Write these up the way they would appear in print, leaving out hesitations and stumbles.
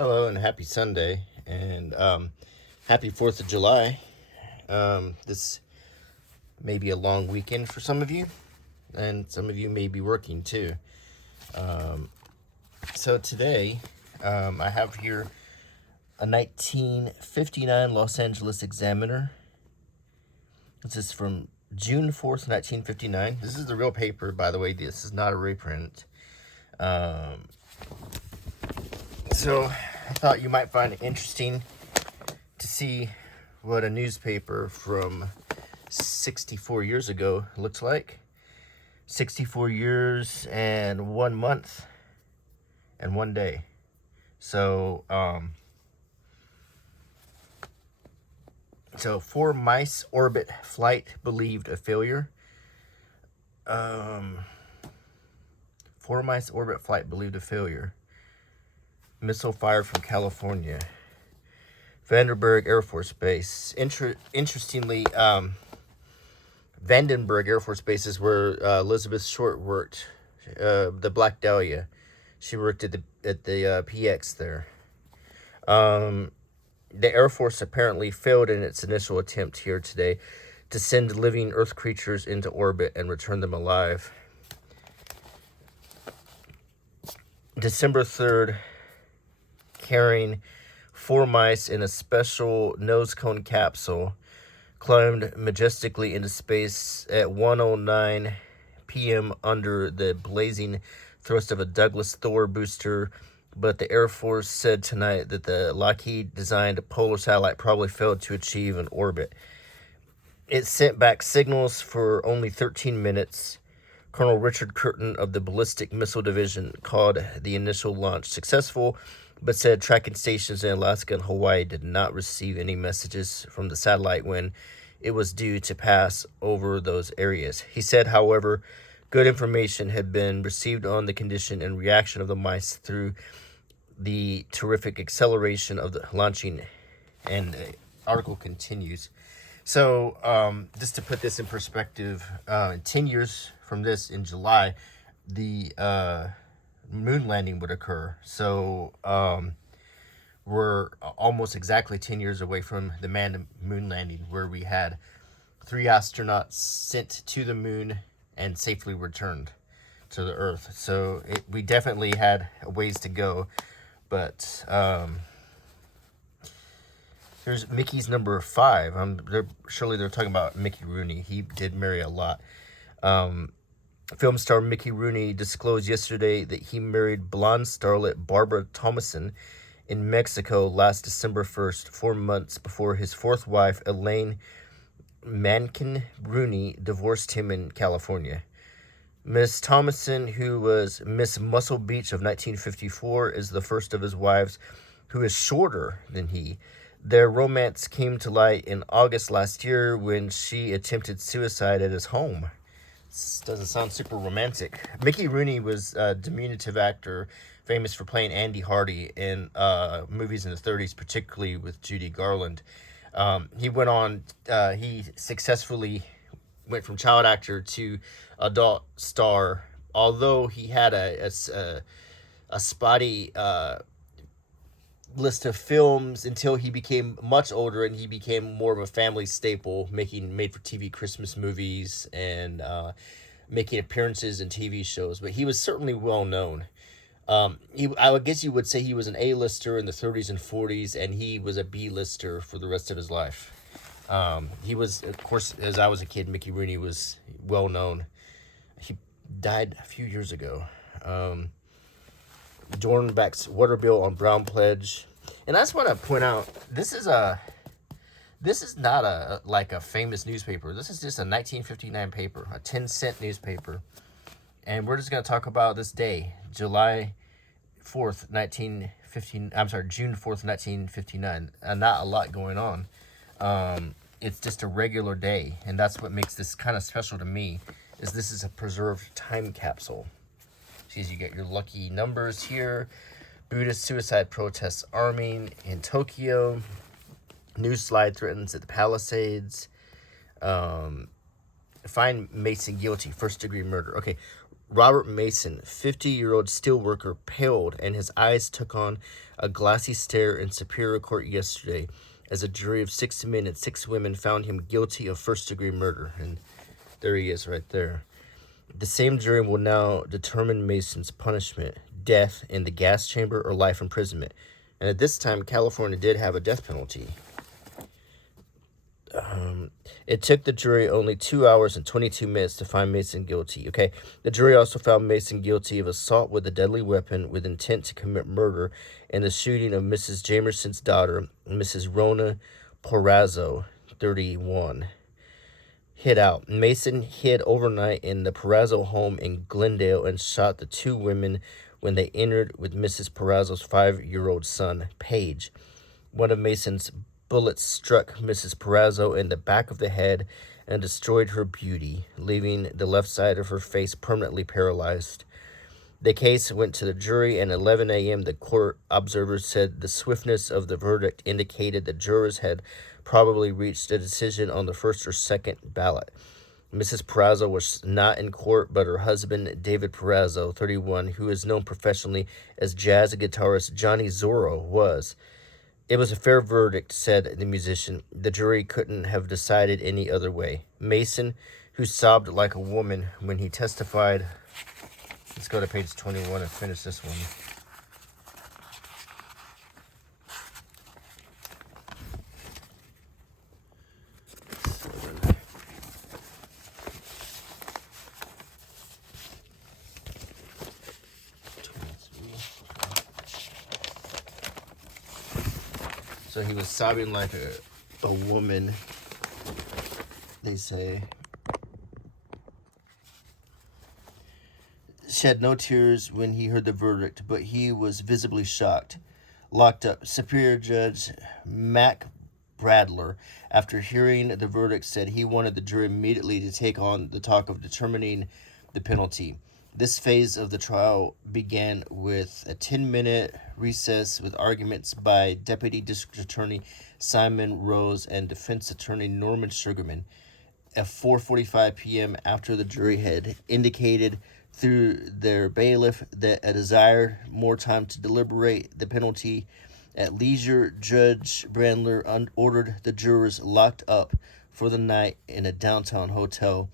Hello and happy Sunday and happy 4th of July. This may be a long weekend for some of you, and some of you may be working too. So today I have here a 1959 Los Angeles Examiner. This is from June 4th, 1959. This is the real paper, by the way. This is not a reprint. So I thought you might find it interesting to see what a newspaper from 64 years ago looks like. 64 years and 1 month and 1 day. So, four mice orbit flight believed a failure. Four mice orbit flight believed a failure. Missile fired from California. Vandenberg Air Force Base. Interestingly, Vandenberg Air Force Base is where Elizabeth Short worked. The Black Dahlia. She worked at the PX there. The Air Force apparently failed in its initial attempt here today to send living Earth creatures into orbit and return them alive. December 3rd, carrying four mice in a special nose cone capsule, climbed majestically into space at 1:09 p.m. under the blazing thrust of a Douglas Thor booster, but the Air Force said tonight that the Lockheed-designed polar satellite probably failed to achieve an orbit. It sent back signals for only 13 minutes. Colonel Richard Curtin of the Ballistic Missile Division called the initial launch successful, but said tracking stations in Alaska and Hawaii did not receive any messages from the satellite when it was due to pass over those areas. He said, however, good information had been received on the condition and reaction of the mice through the terrific acceleration of the launching, and the article continues. So, just to put this in perspective, 10 years from this, in July, the moon landing would occur. So we're almost exactly 10 years away from the manned moon landing, where we had 3 astronauts sent to the moon and safely returned to the Earth. So we definitely had a ways to go. But there's Mickey's number 5. Surely they're talking about Mickey Rooney. He did marry a lot. Film star Mickey Rooney disclosed yesterday that he married blonde starlet Barbara Thomason in Mexico last December 1st, 4 months before his fourth wife, Elaine Mankin Rooney, divorced him in California. Miss Thomason, who was Miss Muscle Beach of 1954, is the first of his wives who is shorter than he. Their romance came to light in August last year when she attempted suicide at his home. This doesn't sound super romantic. Mickey Rooney was a diminutive actor, famous for playing Andy Hardy in movies in the 30s, particularly with Judy Garland. He successfully went from child actor to adult star, although he had a spotty list of films until he became much older and he became more of a family staple, making made-for-TV Christmas movies and making appearances in TV shows. But he was certainly well known. I would guess you would say he was an A-lister in the 30s and 40s, and he was a B-lister for the rest of his life. He was, of course, as I was a kid, Mickey Rooney was well known. He died a few years ago. Dornbach's water bill on Brown Pledge. And I just want to point out, this is not a famous newspaper. This is just a 1959 paper, a 10-cent newspaper. And we're just going to talk about this day, June 4th, 1959. Not a lot going on. It's just a regular day, and that's what makes this kind of special to me, is this is a preserved time capsule. See, you get your lucky numbers here. Buddhist suicide protests arming in Tokyo. New slide threatens at the Palisades. Find Mason guilty, first-degree murder. Okay, Robert Mason, 50-year-old steelworker, paled and his eyes took on a glassy stare in Superior Court yesterday as a jury of 6 men and 6 women found him guilty of first-degree murder. And there he is right there. The same jury will now determine Mason's punishment, death in the gas chamber or life imprisonment. And at this time, California did have a death penalty. It took the jury only 2 hours and 22 minutes to find Mason guilty. Okay, the jury also found Mason guilty of assault with a deadly weapon with intent to commit murder in the shooting of Mrs. Jamerson's daughter, Mrs. Rona Porrazzo, 31. Hid out. Mason hid overnight in the Porrazzo home in Glendale and shot the 2 women when they entered with Mrs. Porrazzo's 5-year-old son, Paige. One of Mason's bullets struck Mrs. Porrazzo in the back of the head and destroyed her beauty, leaving the left side of her face permanently paralyzed. The case went to the jury, and at 11 a.m., the court observers said the swiftness of the verdict indicated the jurors had probably reached a decision on the first or second ballot. Mrs. Porrazzo was not in court, but her husband, David Porrazzo, 31, who is known professionally as jazz guitarist Johnny Zorro, was. It was a fair verdict, said the musician. The jury couldn't have decided any other way. Mason, who sobbed like a woman when he testified. Let's go to page 21 and finish this one. So he was sobbing like a woman, they say. Shed no tears when he heard the verdict, but he was visibly shocked. Locked up. Superior Judge Mac Bradler, after hearing the verdict, said he wanted the jury immediately to take on the talk of determining the penalty. This phase of the trial began with a 10-minute recess with arguments by Deputy District Attorney Simon Rose and Defense Attorney Norman Sugarman. At 4:45 p.m., after the jury had indicated through their bailiff that a desire more time to deliberate the penalty at leisure, Judge Brandler ordered the jurors locked up for the night in a downtown hotel.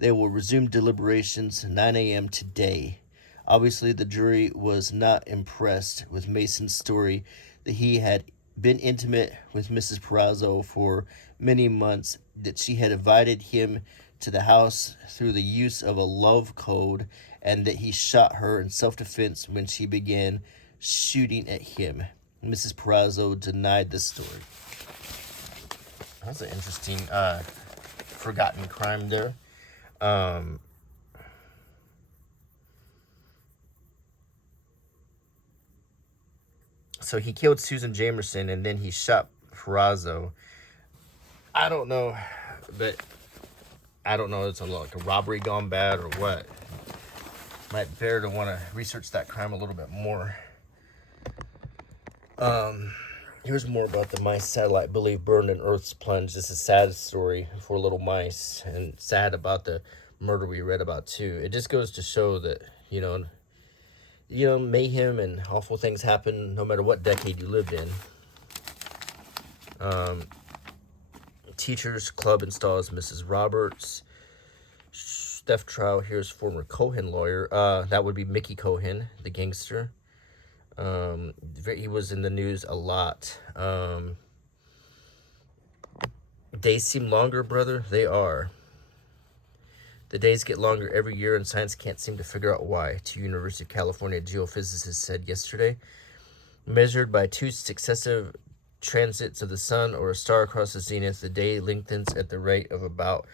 They will resume deliberations 9 a.m. today. Obviously, the jury was not impressed with Mason's story that he had been intimate with Mrs. Porrazzo for many months, that she had invited him to the house through the use of a love code, and that he shot her in self-defense when she began shooting at him. Mrs. Porrazzo denied this story. That's an interesting forgotten crime there. So he killed Susan Jamerson and then he shot Porrazzo. I don't know, but I don't know if it's like a robbery gone bad or what. Might bear to want to research that crime a little bit more. Here's more about the mice satellite believed burned in Earth's plunge. This is a sad story for little mice, and sad about the murder we read about too. It just goes to show that, mayhem and awful things happen no matter what decade you lived in. Teachers Club installs Mrs. Roberts. Theft trial. Here's former Cohen lawyer. That would be Mickey Cohen, the gangster. He was in the news a lot. Days seem longer, brother. They are. The days get longer every year, and science can't seem to figure out why, two University of California geophysicists said yesterday. Measured by 2 successive transits of the sun or a star across the zenith, the day lengthens at the rate of about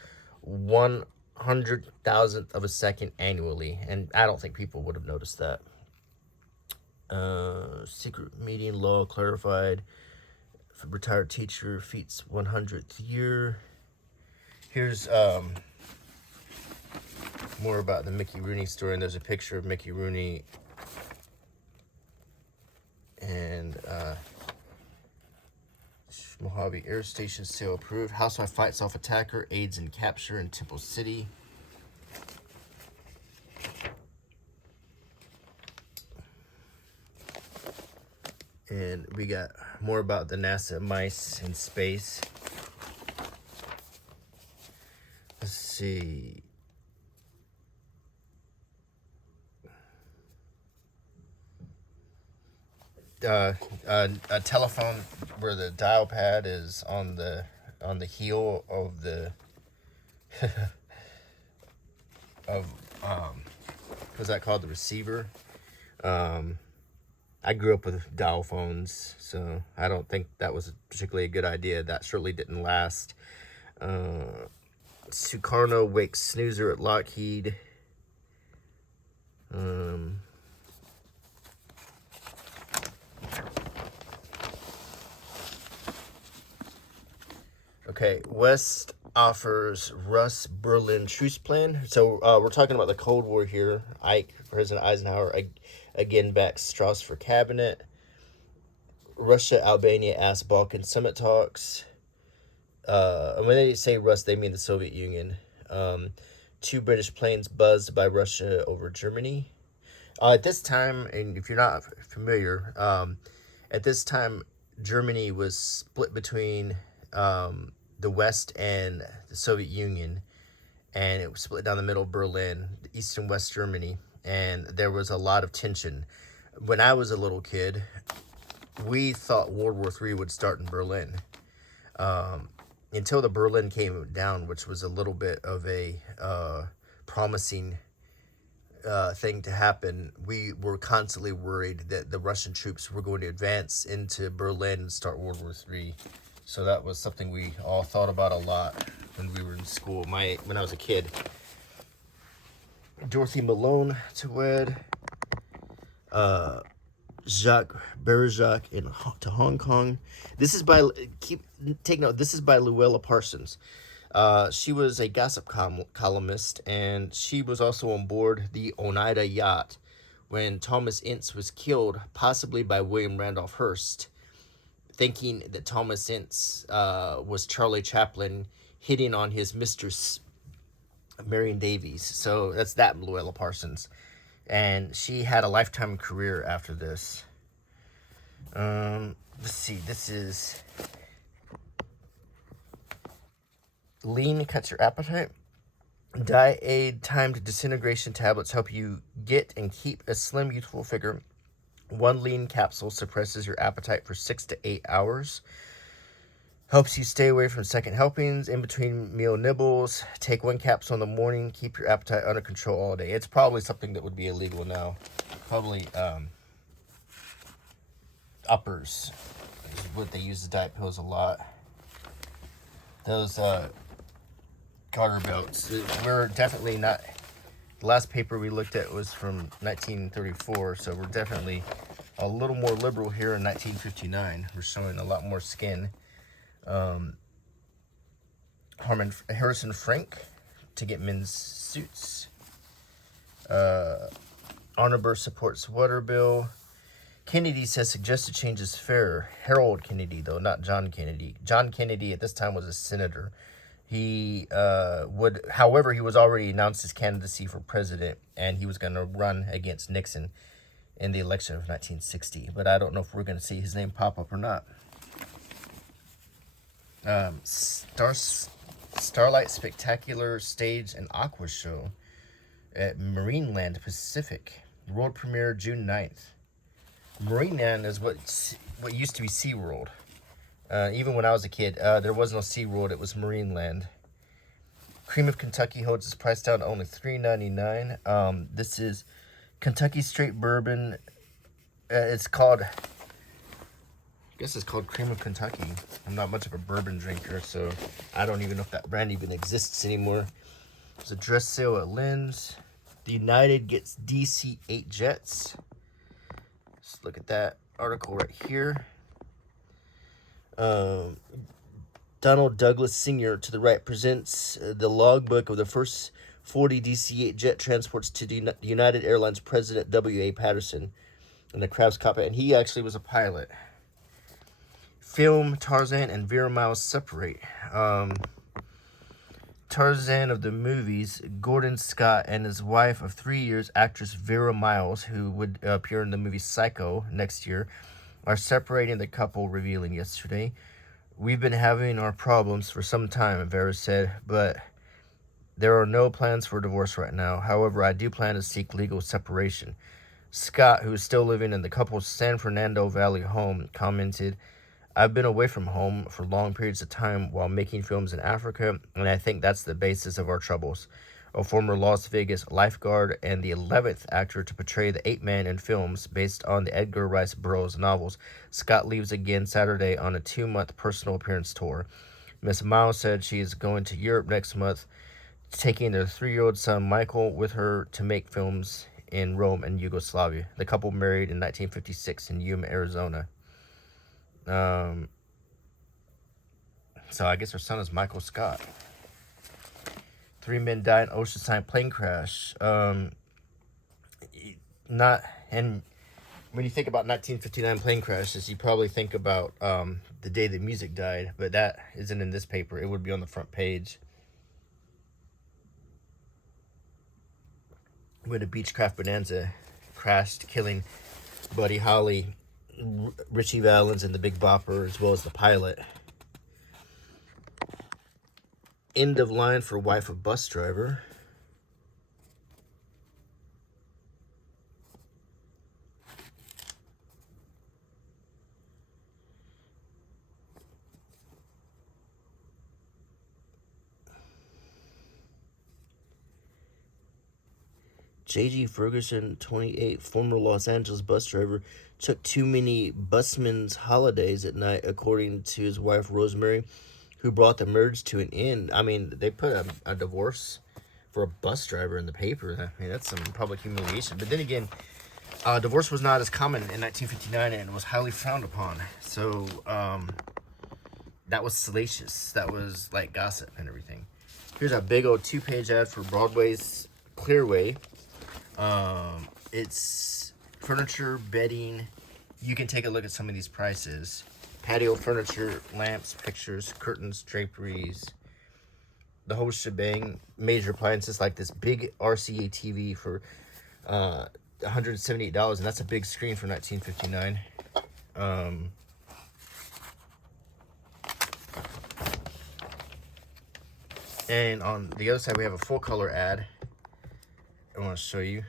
100,000th of a second annually. And I don't think people would have noticed that. Secret meeting law clarified. Retired teacher feats 100th year. Here's more about the Mickey Rooney story, and there's a picture of Mickey Rooney and Mojave Air Station sale approved. Housewife fights off attacker, aids in capture in Temple City. And we got more about the NASA mice in space. Let's see. A telephone where the dial pad is on the heel of the of what's that called, the receiver. I grew up with dial phones, so I don't think that was particularly a good idea. That certainly didn't last. Sukarno wakes snoozer at Lockheed. Okay, West offers Russ Berlin truce plan. So we're talking about the Cold War here. President Eisenhower again backs Strauss for cabinet. Russia, Albania asks Balkan summit talks. And when they say Russ, they mean the Soviet Union. 2 British planes buzzed by Russia over Germany. At this time, and if you're not familiar, at this time, Germany was split between the West and the Soviet Union, and it was split down the middle of Berlin, East and West Germany, and there was a lot of tension. When I was a little kid, we thought World War III would start in Berlin. Until the Berlin came down, which was a little bit of a promising thing to happen, we were constantly worried that the Russian troops were going to advance into Berlin and start World War III. So that was something we all thought about a lot when we were in school. When I was a kid. Dorothy Malone to wed. Jacques Bergerac to Hong Kong. This is by take note. This is by Luella Parsons. She was a gossip columnist, and she was also on board the Oneida yacht when Thomas Ince was killed, possibly by William Randolph Hearst, thinking that Thomas Ince was Charlie Chaplin hitting on his mistress, Marion Davies. So that's that Luella Parsons. And she had a lifetime career after this. Let's see. This is lean cuts your appetite. Diet timed disintegration tablets help you get and keep a slim, youthful figure. 1 lean capsule suppresses your appetite for 6 to 8 hours. Helps you stay away from second helpings, in between meal nibbles. Take 1 capsule in the morning. Keep your appetite under control all day. It's probably something that would be illegal now. Probably uppers is what they use as diet pills a lot. Those garter belts. We're definitely not... The last paper we looked at was from 1934, so we're definitely a little more liberal here in 1959. We're showing a lot more skin. Harrison Frank to get men's suits. Honorber supports water bill. Kennedy says suggested change is fair. Harold Kennedy, though, not John Kennedy. John Kennedy at this time was a senator. He however, he was already announced his candidacy for president, and he was going to run against Nixon in the election of 1960. But I don't know if we're going to see his name pop up or not. Starlight Spectacular Stage and Aqua Show at Marineland Pacific. World premiere June 9th. Marineland is what used to be SeaWorld. Even when I was a kid, there was no SeaWorld, it was Marineland. Cream of Kentucky holds its price down to only $3.99. This is Kentucky Straight Bourbon. It's called... I guess it's called Cream of Kentucky. I'm not much of a bourbon drinker, so I don't even know if that brand even exists anymore. There's a dress sale at Lynn's. The United gets DC-8 jets. Let's look at that article right here. Donald Douglas Sr. to the right presents the logbook of the first 40 DC-8 jet transports to the United Airlines President W.A. Patterson in the Crab's cockpit, and he actually was a pilot. Film Tarzan and Vera Miles separate. Tarzan of the movies, Gordon Scott and his wife of 3 years, actress Vera Miles, who would appear in the movie Psycho next year, are separating the couple, revealing yesterday. We've been having our problems for some time, Vera said, but there are no plans for divorce right now. However, I do plan to seek legal separation. Scott, who is still living in the couple's San Fernando Valley home, commented, I've been away from home for long periods of time while making films in Africa, and I think that's the basis of our troubles. A former Las Vegas lifeguard and the 11th actor to portray the ape man in films based on the Edgar Rice Burroughs novels, Scott leaves again Saturday on a 2-month personal appearance tour. Miss Miles said she is going to Europe next month, taking their 3-year-old son Michael with her to make films in Rome and Yugoslavia. The couple married in 1956 in Yuma, Arizona. So I guess her son is Michael Scott. 3 men died in Oceanside plane crash. Not and when you think about 1959 plane crashes, you probably think about the day the music died, but that isn't in this paper. It would be on the front page. When a Beechcraft Bonanza crashed, killing Buddy Holly, Richie Valens, and the Big Bopper, as well as the pilot. End of line for wife of bus driver. J.G. Ferguson, 28, former Los Angeles bus driver, took too many busman's holidays at night, according to his wife Rosemary, who brought the marriage to an end. I mean, they put a divorce for a bus driver in the paper. I mean, that's some public humiliation. But then again, divorce was not as common in 1959 and was highly frowned upon. So that was salacious. That was like gossip and everything. Here's a big old 2-page ad for Broadway's Clearway. It's furniture, bedding. You can take a look at some of these prices. Patio furniture, lamps, pictures, curtains, draperies, the whole shebang. Major appliances like this big RCA TV for $178, and that's a big screen for 1959. And on the other side, we have a full color ad. I want to show you.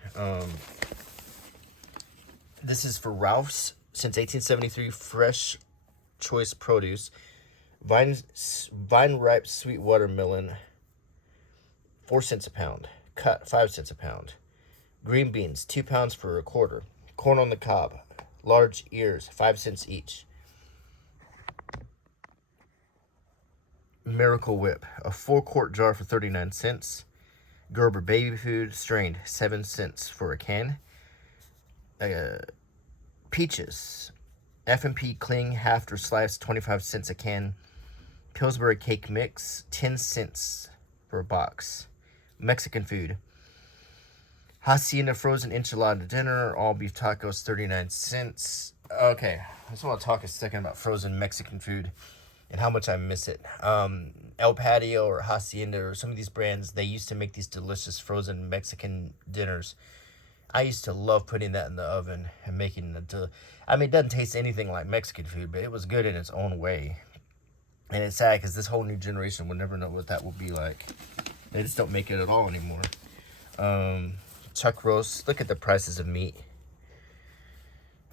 This is for Ralph's. Since 1873, fresh choice produce. Vine ripe sweet watermelon, 4 cents a pound. Cut, 5 cents a pound. Green beans, 2 pounds for a quarter. Corn on the cob, large ears, 5 cents each. Miracle Whip, a 4-quart jar for 39 cents. Gerber baby food, strained, 7 cents for a can. Peaches, F&P cling, halved or sliced, 25 cents a can. Pillsbury cake mix, 10 cents for a box. Mexican food, Hacienda frozen enchilada dinner, all beef tacos, 39 cents. Okay, I just want to talk a second about frozen Mexican food and how much I miss it. El Patio or Hacienda or some of these brands, they used to make these delicious frozen Mexican dinners. I used to love putting that in the oven and making it. I mean, it doesn't taste anything like Mexican food, but it was good in its own way. And it's sad because this whole new generation will never know what that will be like. They just don't make it at all anymore. Chuck roast. Look at the prices of meat.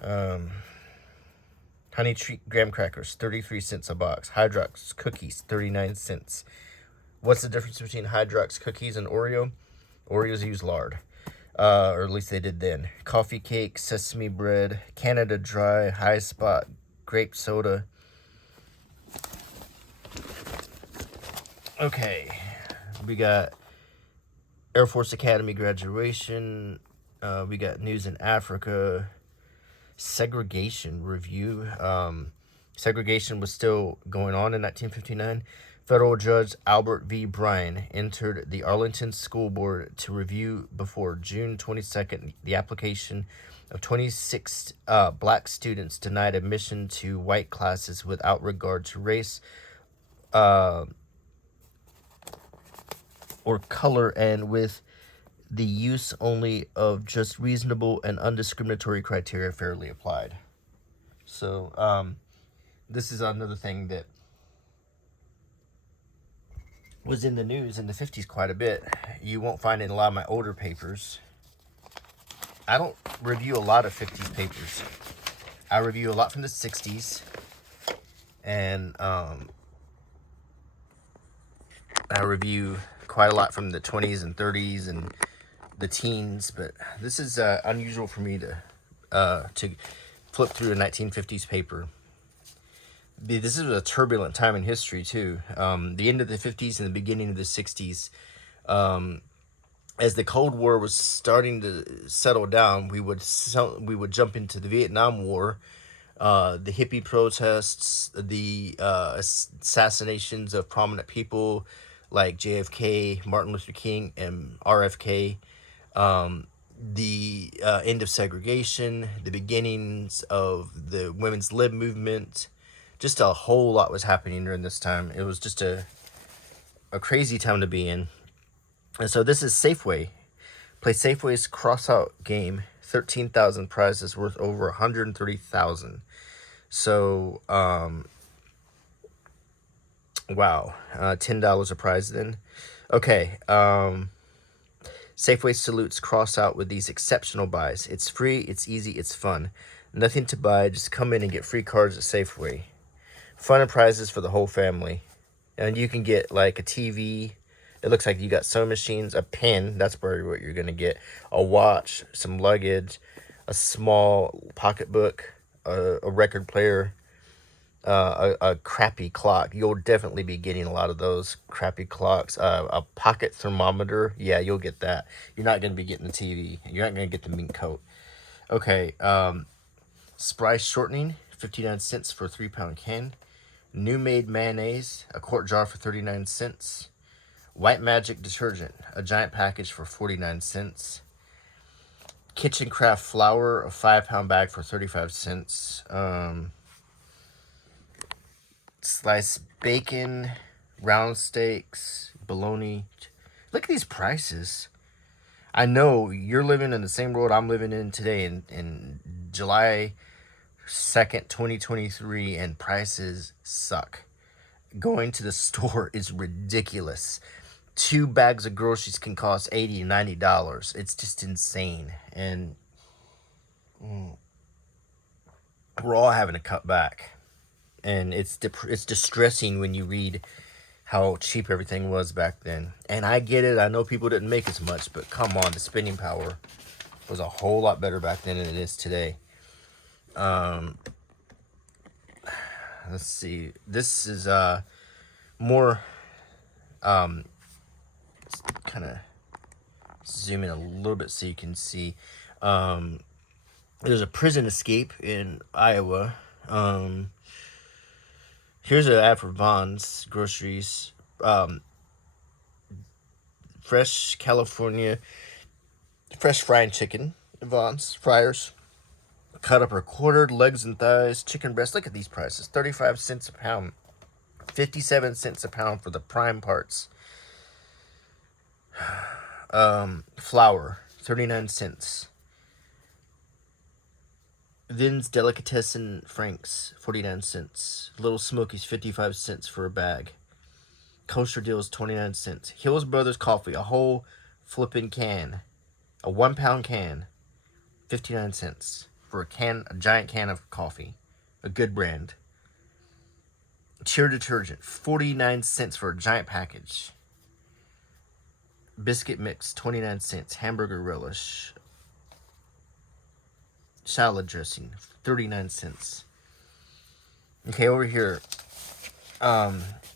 Honey Treat graham crackers, 33 cents a box. Hydrox cookies, 39 cents. What's the difference between Hydrox cookies and Oreo? Oreos use lard. Or at least they did then. Coffee cake, sesame bread, Canada Dry, High Spot, grape soda. Okay, we got Air Force Academy graduation. We got news in Africa. Segregation review. Segregation was still going on in 1959. Federal Judge Albert V. Bryan entered the Arlington School Board to review before June 22nd the application of 26 black students denied admission to white classes without regard to race or color, and with the use only of just reasonable and undiscriminatory criteria fairly applied. Also, this is another thing that was in the news in the 50s quite a bit. You won't find it in a lot of my older papers. I don't review a lot of 50s papers. I review a lot from the 60s. And I review quite a lot from the 20s and 30s and the teens. But this is unusual for me to flip through a 1950s paper. This is a turbulent time in history, too. The end of the 50s and the beginning of the 60s. As the Cold War was starting to settle down, we would jump into the Vietnam War, the hippie protests, the assassinations of prominent people like JFK, Martin Luther King, and RFK, the end of segregation, the beginnings of the women's lib movement. Just a whole lot was happening during this time. It was just a crazy time to be in. And so this is Safeway. Play Safeway's Crossout game. 13,000 prizes worth over 130,000. So, wow. $10 a prize then. Okay. Safeway salutes Crossout with these exceptional buys. It's free, it's easy, it's fun. Nothing to buy, just come in and get free cards at Safeway. Fun and prizes for the whole family. And you can get like a TV. It looks like you got sewing machines, a pen. That's probably what you're going to get. A watch, some luggage, a small pocketbook, a record player, a crappy clock. You'll definitely be getting a lot of those crappy clocks. A pocket thermometer. Yeah, you'll get that. You're not going to be getting the TV. You're not going to get the mink coat. Okay. Spry shortening, 59 cents for a 3-pound can. New made mayonnaise, a quart jar for 39 cents. White Magic detergent, a giant package for 49 cents. Kitchen Craft flour, a 5-pound bag for 35 cents. Sliced bacon, round steaks, bologna. Look at these prices. I know you're living in the same world I'm living in today in July 2nd, 2023, and prices suck. Going to the store is ridiculous. 2 bags of groceries can cost $80 and $90. It's just insane. And we're all having to cut back. And it's distressing when you read how cheap everything was back then. And I get it. I know people didn't make as much, but come on, the spending power was a whole lot better back then than it is today. Let's see. This is more kind of zoom in a little bit so you can see. There's a prison escape in Iowa. Here's an ad for Vons groceries. Fresh California fresh frying chicken. Vons fryers. Cut up or quartered legs and thighs, chicken breast. Look at these prices. 35 cents a pound. 57 cents a pound for the prime parts. Flour, 39 cents. Vin's Delicatessen Franks, 49 cents. Little Smokies, 55 cents for a bag. Kosher Deals, 29 cents. Hills Brothers Coffee, a whole flipping can. A 1-pound can, 59 cents for a giant can of coffee. A good brand. Cheer detergent, 49 cents for a giant package. Biscuit mix, 29 cents. Hamburger relish. Salad dressing, 39 cents. Okay, over here.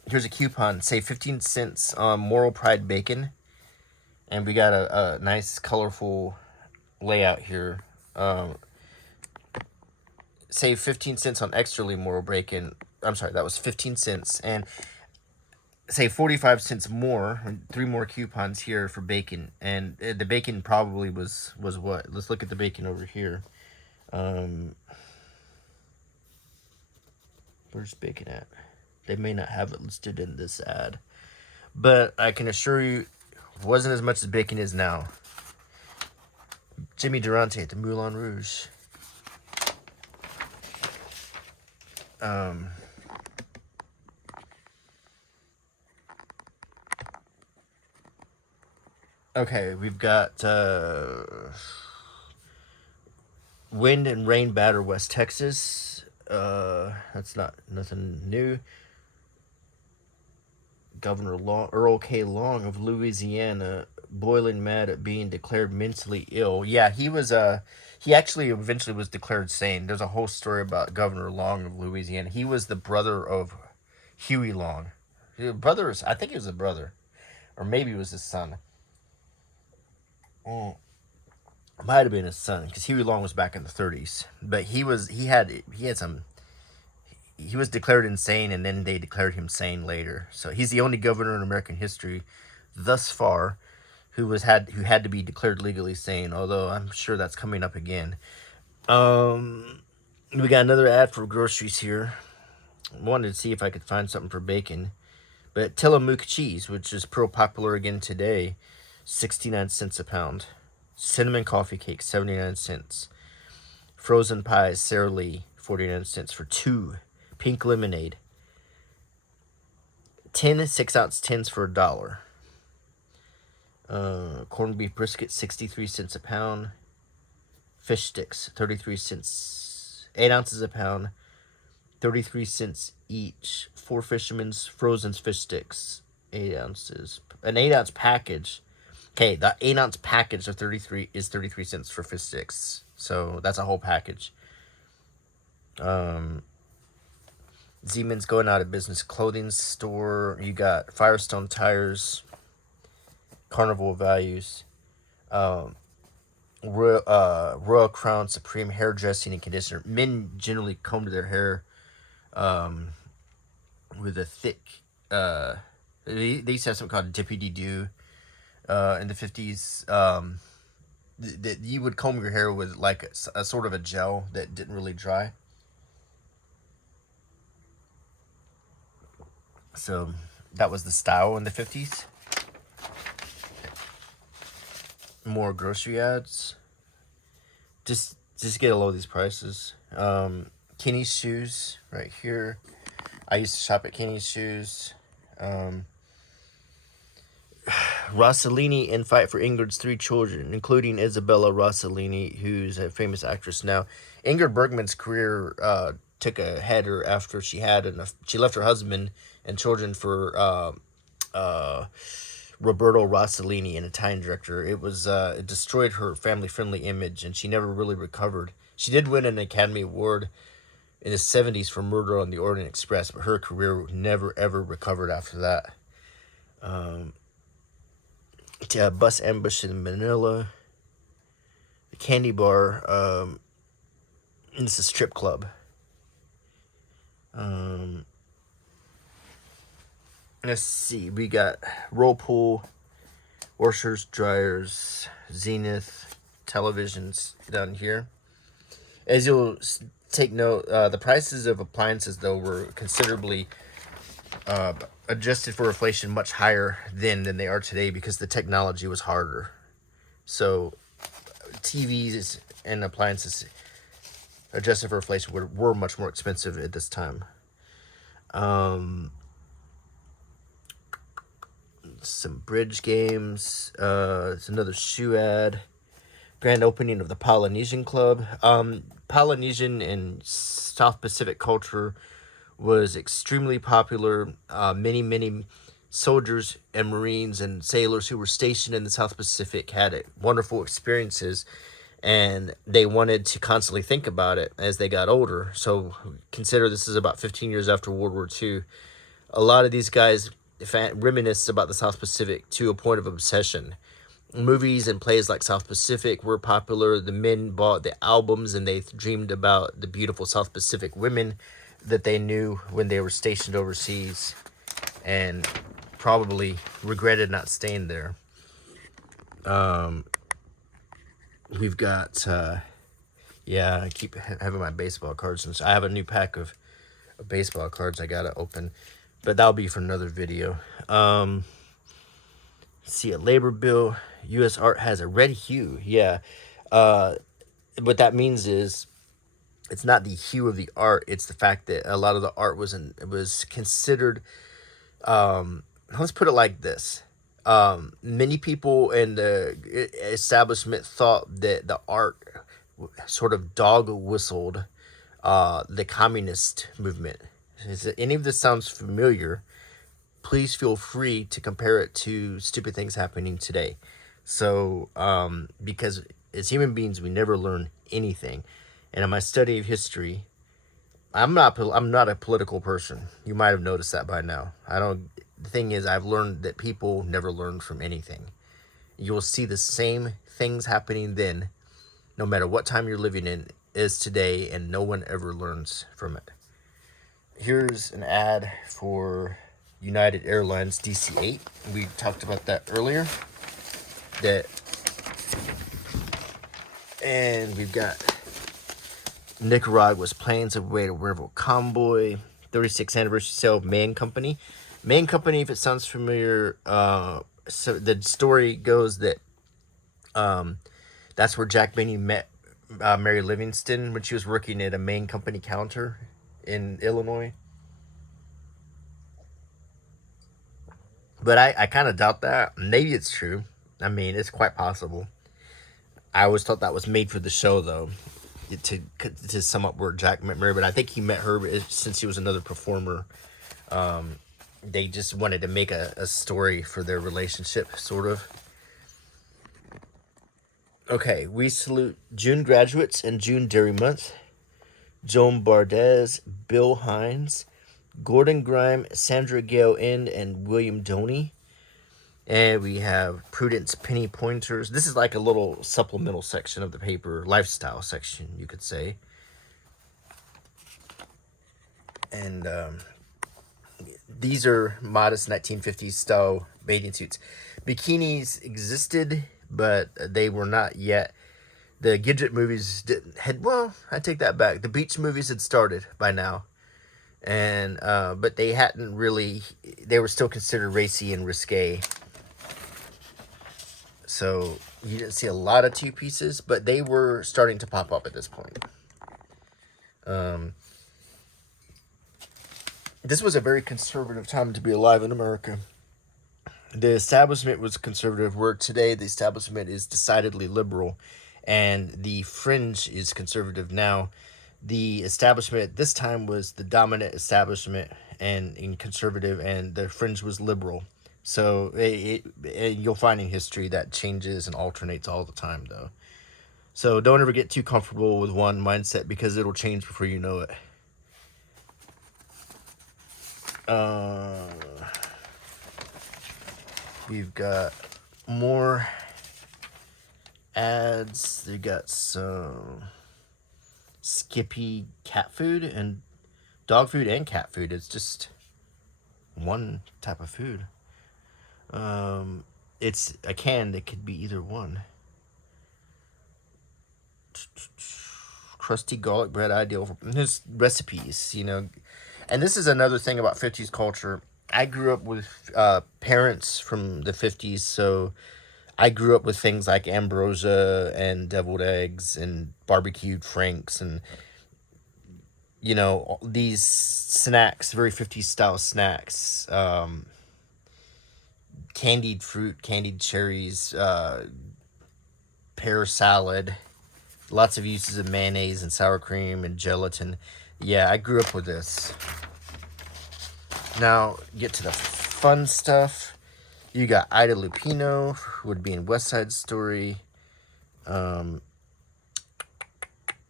Here's a coupon. Save 15 cents on Moral Pride bacon. And we got a nice, colorful layout here. Save 15 cents on Extra Moral bacon. I'm sorry, that was 15 cents. And save 45 cents more. 3 more coupons here for bacon. And the bacon probably was what? Let's look at the bacon over here. Where's bacon at? They may not have it listed in this ad. But I can assure you, it wasn't as much as bacon is now. Jimmy Durante at the Moulin Rouge. Okay, we've got wind and rain batter West Texas. That's not nothing new. Governor Earl K. Long of Louisiana boiling mad at being declared mentally ill. Yeah, he actually eventually was declared sane. There's a whole story about Governor Long of Louisiana. He was the brother of Huey Long. I think he was a brother, or maybe it was his son. Mm. Might have been his son because Huey Long was back in the 30s, but he was declared insane, and then they declared him sane later. So he's the only governor in American history thus far who had to be declared legally sane. Although I'm sure that's coming up again. We got another ad for groceries here. Wanted to see if I could find something for bacon, but Tillamook cheese, which is real popular again today, 69 cents a pound. Cinnamon coffee cake, 79 cents. Frozen pies, Sara Lee, 49 cents for 2. Pink lemonade, 10 6-ounce tins for $1. Corned beef brisket, 63 cents a pound. Fish sticks, 33 cents. 8 ounces a pound, 33 cents each. 4 Fisherman's frozen fish sticks, 8 ounces. An 8-ounce package. Okay, the 8-ounce package of 33 cents for fish sticks. So that's a whole package. Siemens going out of business clothing store. You got Firestone tires, Carnival values, Royal Crown Supreme hair dressing and conditioner. Men generally comb their hair with a thick. They used to have something called Dippity Doo in the 50s. That you would comb your hair with like a sort of a gel that didn't really dry. So that was the style in the 50s. More grocery ads. Just get a load of these prices. Kenny's shoes right here. I used to shop at Kenny's shoes. Rossellini in Fight for Ingrid's 3 children, including Isabella Rossellini, who's a famous actress now. Ingrid Bergman's career took a header after she left her husband and children for Roberto Rossellini, an Italian director. It destroyed her family-friendly image, and she never really recovered. She did win an Academy Award in the 70s for Murder on the Orient Express, but her career never, ever recovered after that. Bus ambush in Manila. The candy bar. And it's a strip club. Let's see. We got Whirlpool, washers, dryers, Zenith, televisions down here. As you'll take note, the prices of appliances, though, were considerably adjusted for inflation much higher then than they are today because the technology was harder. So TVs and appliances adjusted for inflation were much more expensive at this time. Some bridge games. It's another shoe ad. Grand opening of the Polynesian Club. Polynesian and South Pacific culture was extremely popular. Many soldiers and Marines and sailors who were stationed in the South Pacific had wonderful experiences, and they wanted to constantly think about it as they got older. So consider this is about 15 years after World War II. A lot of these guys reminisce about the South Pacific to a point of obsession. Movies and plays like South Pacific were popular. The men bought the albums, and they dreamed about the beautiful South Pacific women that they knew when they were stationed overseas, and probably regretted not staying there. We've got, I keep having my baseball cards, and I have a new pack of baseball cards I gotta open, but that'll be for another video. See a labor bill. U.S. art has a red hue. Yeah. What that means is it's not the hue of the art, it's the fact that a lot of the art was considered, let's put it like this. Many people in the establishment thought that the art sort of dog whistled the communist movement. If any of this sounds familiar, please feel free to compare it to stupid things happening today. So, because as human beings, we never learn anything. And in my study of history, I'm not a political person. You might have noticed that by now. I don't. The thing is, I've learned that people never learn from anything. You will see the same things happening then, no matter what time you're living in, is today, and no one ever learns from it. Here's an ad for United Airlines DC-8. We talked about that earlier. That, and we've got Nicaragua's planes of way to River Convoy, 36th anniversary sale of Man Company. Man Company, if it sounds familiar, so the story goes that that's where Jack Benny met Mary Livingston when she was working at a Main Company counter in Illinois. But I kind of doubt that. Maybe it's true. I mean, it's quite possible. I always thought that was made for the show, though, to sum up where Jack met Mary. But I think he met her since he was another performer. They just wanted to make a story for their relationship, sort of. Okay, we salute June graduates and June Dairy Month. Joan Bardez, Bill Hines, Gordon Grime, Sandra Gale End, and William Doney. And we have Prudence Penny Pointers. This is like a little supplemental section of the paper, lifestyle section, you could say. And these are modest 1950s style bathing suits. Bikinis existed, but they were not yet. The Gidget movies well, I take that back. The beach movies had started by now. And but they hadn't really, they were still considered racy and risque. So you didn't see a lot of two pieces, but they were starting to pop up at this point. This was a very conservative time to be alive in America. The establishment was conservative, where today the establishment is decidedly liberal, and the fringe is conservative now. The establishment at this time was the dominant establishment and in conservative, and the fringe was liberal. So you'll find in history that changes and alternates all the time, though. So don't ever get too comfortable with one mindset, because it'll change before you know it. We've got more ads. They got some Skippy cat food and dog food and cat food. It's just one type of food. It's a can that could be either one. Crusty garlic bread, ideal for his recipes, you know. And this is another thing about 50s culture. I grew up with parents from the 50s, so I grew up with things like ambrosia and deviled eggs and barbecued franks and, you know, these snacks, very 50s style snacks. Candied fruit, candied cherries, pear salad, lots of uses of mayonnaise and sour cream and gelatin. Yeah, I grew up with this. Now, get to the fun stuff. You got Ida Lupino, who would be in West Side Story.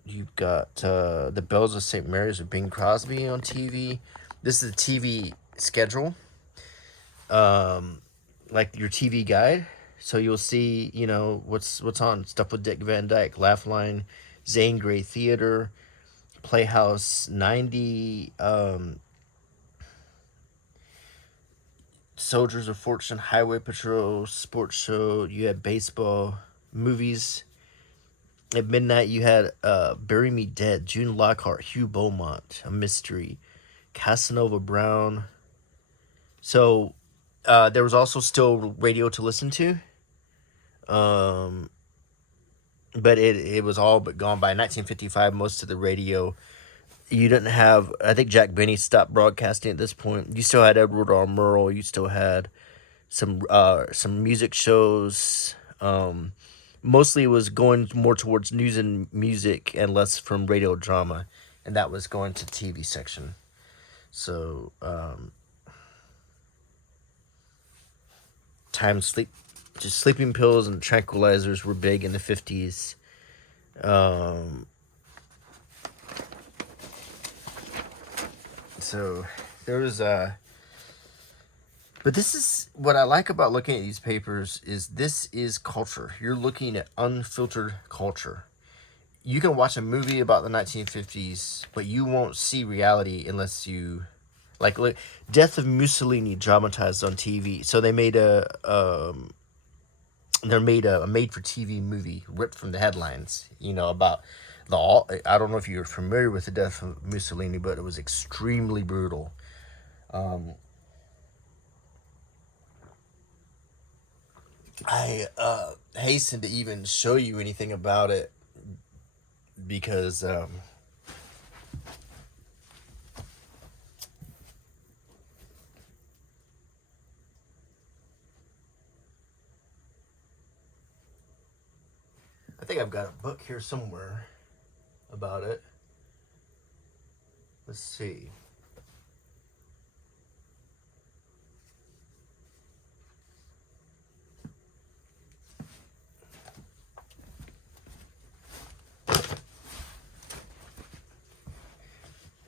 You've got The Bells of St. Mary's with Bing Crosby on TV. This is a TV schedule, like your TV guide. So you'll see, you know, what's on. Stuff with Dick Van Dyke, Laugh Line, Zane Grey Theater, Playhouse 90, Soldiers of Fortune, Highway Patrol, Sports Show. You had baseball, movies. At midnight, you had Bury Me Dead, June Lockhart, Hugh Beaumont, A Mystery, Casanova Brown. So there was also still radio to listen to. but it was all but gone by 1955. Most of the radio, you didn't have. I think Jack Benny stopped broadcasting at this point. You still had Edward R. Murrow. You still had some music shows. Mostly it was going more towards news and music and less from radio drama, and that was going to TV section. So time sleep, just sleeping pills and tranquilizers were big in the 50s. Um, so there was but this is what I like about looking at these papers is this is culture. You're looking at unfiltered culture. You can watch a movie about the 1950s, but you won't see reality unless you like look, Death of Mussolini dramatized on TV. So they made a made for TV movie ripped from the headlines, about I don't know if you're familiar with the death of Mussolini, but it was extremely brutal. Um, I hasten to even show you anything about it because I think I've got a book here somewhere about it. Let's see.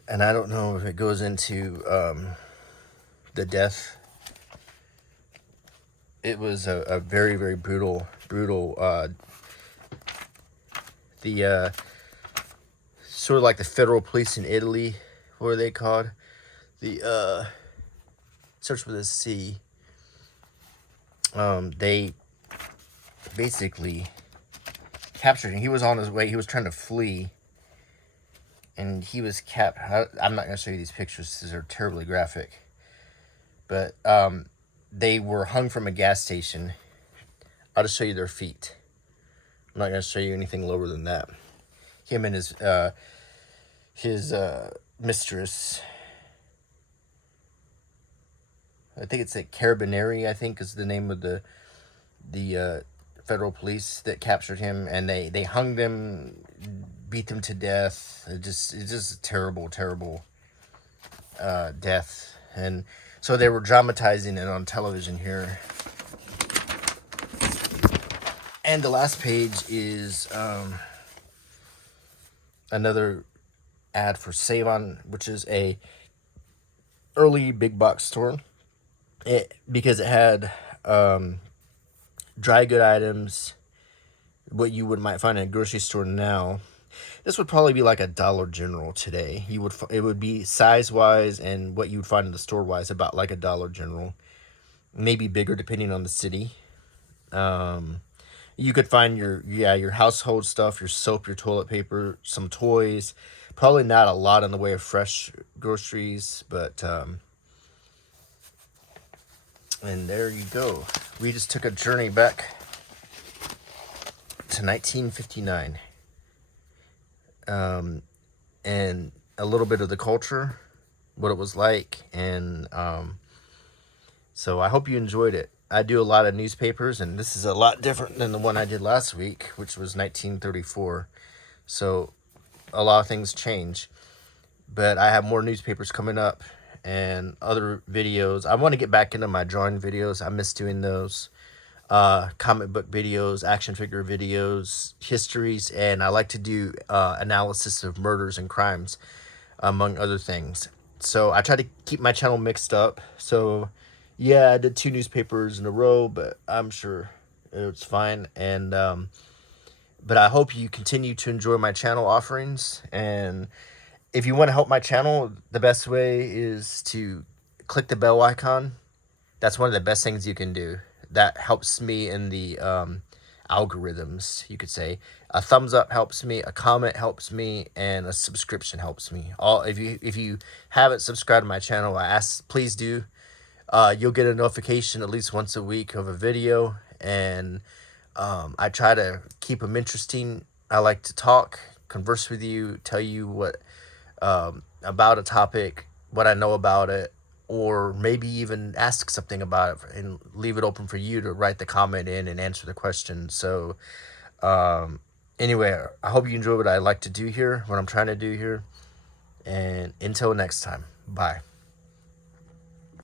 And I don't know if it goes into the death. It was a very, very brutal. The sort of like the federal police in Italy, what are they called? The starts with a C. They basically captured him. He was on his way. He was trying to flee, and he was I'm not gonna show you these pictures because they're terribly graphic. But they were hung from a gas station. I'll just show you their feet. I'm not gonna show you anything lower than that. Him and his mistress. I think it's a Carabinieri, I think is the name of the federal police that captured him, and they hung them, beat them to death. It's just a terrible death. And so they were dramatizing it on television here. And the last page is another ad for Save-On, which is a early big box store. Because it had dry good items, what you might find in a grocery store now. This would probably be like a Dollar General today. It would be size wise and what you would find in the store wise about like a Dollar General, maybe bigger depending on the city. You could find your household stuff, your soap, your toilet paper, some toys. Probably not a lot in the way of fresh groceries, but and there you go. We just took a journey back to 1959. And a little bit of the culture, what it was like, and so I hope you enjoyed it. I do a lot of newspapers, and this is a lot different than the one I did last week, which was 1934. So a lot of things change, but I have more newspapers coming up and other videos. I want to get back into my drawing videos. I miss doing those. Comic book videos, action figure videos, histories, and I like to do analysis of murders and crimes, among other things. So I try to keep my channel mixed up. So yeah, I did 2 newspapers in a row, but I'm sure it's fine. And but I hope you continue to enjoy my channel offerings. And if you want to help my channel, the best way is to click the bell icon. That's one of the best things you can do. That helps me in the algorithms, you could say. A thumbs up helps me, a comment helps me, and a subscription helps me. If you haven't subscribed to my channel, I ask please do. You'll get a notification at least once a week of a video, and I try to keep them interesting. I like to talk, converse with you, tell you what about a topic, what I know about it, or maybe even ask something about it and leave it open for you to write the comment in and answer the question. So, anyway, I hope you enjoy what I like to do here, what I'm trying to do here. And until next time, bye.